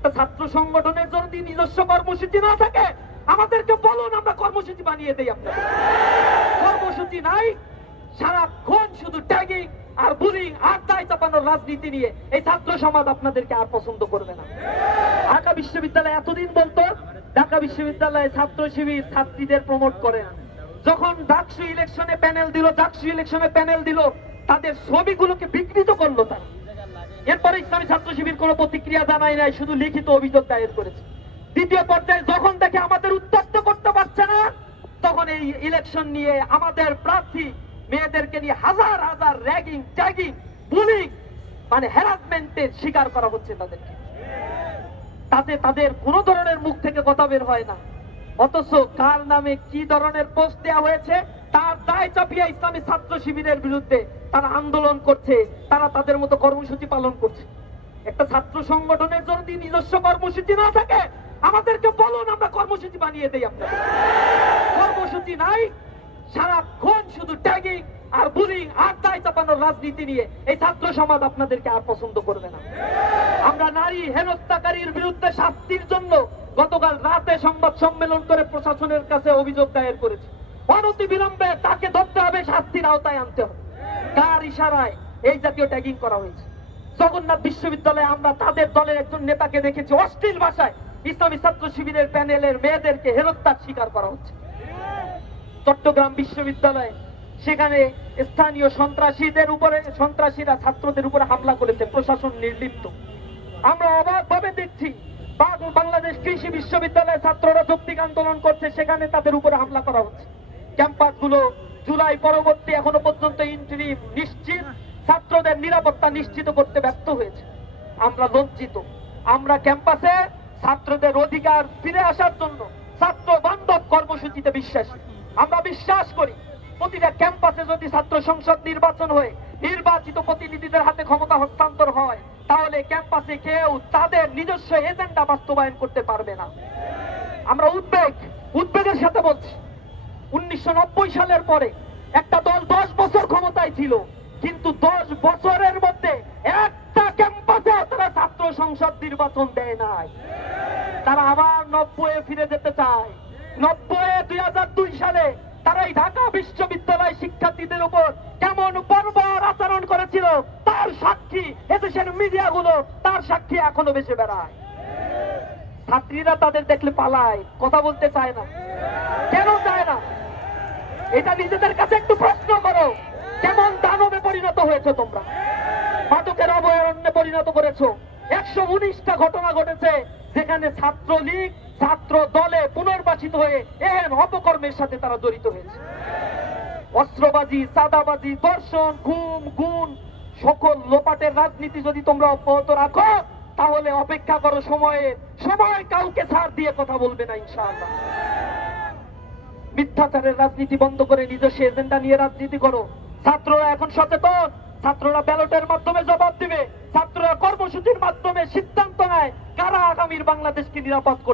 একটা ছাত্র সংগঠনের যদি নিজস্ব কর্মসূচি না থাকে আমাদেরকে বলুন, আমরা কর্মসূচি বানিয়ে দেই। আপনাদের কর্মসূচি নাই, সারাক্ষণ শুধু ট্যাগিং আর বুলিং আর দায় চাপানোর রাজনীতি নিয়ে এই ছাত্র সমাজ আপনাদেরকে আর পছন্দ করবে না। ঢাকা বিশ্ববিদ্যালয় এতদিন বলতো ঢাকা বিশ্ববিদ্যালয়ে ছাত্র শিবির ছাত্রীদের প্রমোট করে না। যখন ডাকসু ইলেকশনে প্যানেল দিল তাদের ছবিগুলোকে বিকৃত করলো তারা। এরপরে ইসলামী ছাত্র শিবির কোনো প্রতিক্রিয়া জানায় নাই, শুধু লিখিত অভিযোগ দায়ের করেছে। দ্বিতীয় পর্যায়ে যখন দেখে আমাদের উত্তপ্ত করতে পারছে না, তখন এই ইলেকশন নিয়ে আমাদের প্রার্থী মেয়েদেরকে নিয়ে হাজার হাজার র্যাগিং, ট্যাগিং, বুলিং মানে হ্যারাসমেন্টের শিকার করা হচ্ছে তাদেরকে। তাতে তাদের কোন ধরনের মুখ থেকে কথা বের হয় না, অথচ কার নামে কি ধরনের পোস্ট দেওয়া হয়েছে তার দায় চাপিয়ে ইসলামী ছাত্র শিবিরের বিরুদ্ধে তারা আন্দোলন করছে, তারা তাদের মতো কর্মসূচি পালন করছে। একটা ছাত্র সংগঠনের যদি নিজস্ব কর্মসূচি না থাকে আমাদেরকে বলুন, আমরা কর্মসূচি বানিয়ে দেই। আপনাদের কর্মসূচি নাই, সারাক্ষণ শুধু ট্যাগিং আর বুলিং আর দায় চাপানোর রাজনীতি নিয়ে এই ছাত্র সমাজ আপনাদেরকে আর পছন্দ করবে না। আমরা নারী হেনস্থাকারীর বিরুদ্ধে শাস্তির জন্য গতকাল রাতে সংবাদ সম্মেলন করে প্রশাসনের কাছে অভিযোগ দায়ের করেছি। অনতি বিলম্বে তাকে ধরতে হবে, শাস্তির আওতায় আনতে হবে। কার ইশারায় এই জাতীয় ট্যাগিং করা হয়েছে? জগন্নাথ বিশ্ববিদ্যালয়ে আমরা তাদের দলের একজন নেতাকে দেখেছি অশ্লীল ভাষায় ইসলামী ছাত্র শিবিরের প্যানেলের মেয়েদেরকে হেনস্থার শিকার করা হচ্ছে। চট্টগ্রাম বিশ্ববিদ্যালয়ে সেখানে স্থানীয় সন্ত্রাসীরা ছাত্রদের উপরে হামলা করেছে, প্রশাসন নির্লিপ্ত। আমরা অবাকভাবে দেখছি বাংলাদেশ কৃষি বিশ্ববিদ্যালয়ে ছাত্ররা যৌক্তিক আন্দোলন করছে, সেখানে তাদের উপরে হামলা করা হচ্ছে। ক্যাম্পাসগুলো জুলাই পরবর্তী এখনো পর্যন্ত ইন্টারিম নিশ্চিত ছাত্রদের নিরাপত্তা নিশ্চিত করতে ব্যর্থ হয়েছে। আমরা লজ্জিত। আমরা ক্যাম্পাসে ছাত্রদের অধিকার ফিরে আসার জন্য ছাত্র বান্ধব কর্মসূচিতে বিশ্বাসী। আমরা বিশ্বাস করি প্রতিটা ক্যাম্পাসে যদি ছাত্র সংসদ নির্বাচন হয়ে নির্বাচিত প্রতিনিধিদের হাতে ক্ষমতা হস্তান্তর হয়, তাহলে ক্যাম্পাসে কেউ তাদের নিজস্ব এজেন্ডা বাস্তবায়ন করতে পারবে না। আমরা উদ্বেগের সাথে বলছি, 1990 সালের পরে একটা দল 10 বছর ক্ষমতায় ছিল, কিন্তু 10 বছরের মধ্যে একটা ক্যাম্পাসে তারা ছাত্র সংসদ নির্বাচন দেয় নাই। তারা আবার 90-এ ফিরে যেতে চায়। 2002 সালে তারা এই ঢাকা বিশ্ববিদ্যালয় শিক্ষার্থীদের উপর কেমন বর্বর আচরণ করেছিল তার সাক্ষী এদেশের মিডিয়াগুলো, তার সাক্ষী এখনো বেঁচে বেড়ায়। ছাত্রীরা তাদের দেখলে পালায়, কথা বলতে চায় না। কেন চায় না? এটা নিজেদের কাছে একটু প্রশ্ন করো। কেমন দানবে পরিণত হয়েছে তোমরা? মাদকের অভয়ারণ্যে পরিণত করেছো। 119টা ঘটনা ঘটেছে যেখানে ছাত্রলীগ ছাত্র দলে পুনর্বাসিত হয়ে এহেন অপকর্মের সাথে তারা জড়িত হয়েছে। অস্ত্রবাজি, চাঁদাবাজি, ধর্ষণ, গুম, সকল লোপাটের রাজনীতি যদি তোমরা অব্যাহত রাখো, তাহলে অপেক্ষা করো সময় কাউকে ছাড় দিয়ে কথা বলবে না ইনশাআল্লাহ। মিথ্যাচারের রাজনীতি বন্ধ করে নিজস্ব এজেন্ডা নিয়ে রাজনীতি করো। ছাত্ররা এখন সচেতন, ছাত্ররা ব্যালটের মাধ্যমে জবাব দিবে, ছাত্ররা কর্মসূচির মাধ্যমে সিদ্ধান্ত নেয় কারা আগামীর বাংলাদেশকে নিরাপদ করবে।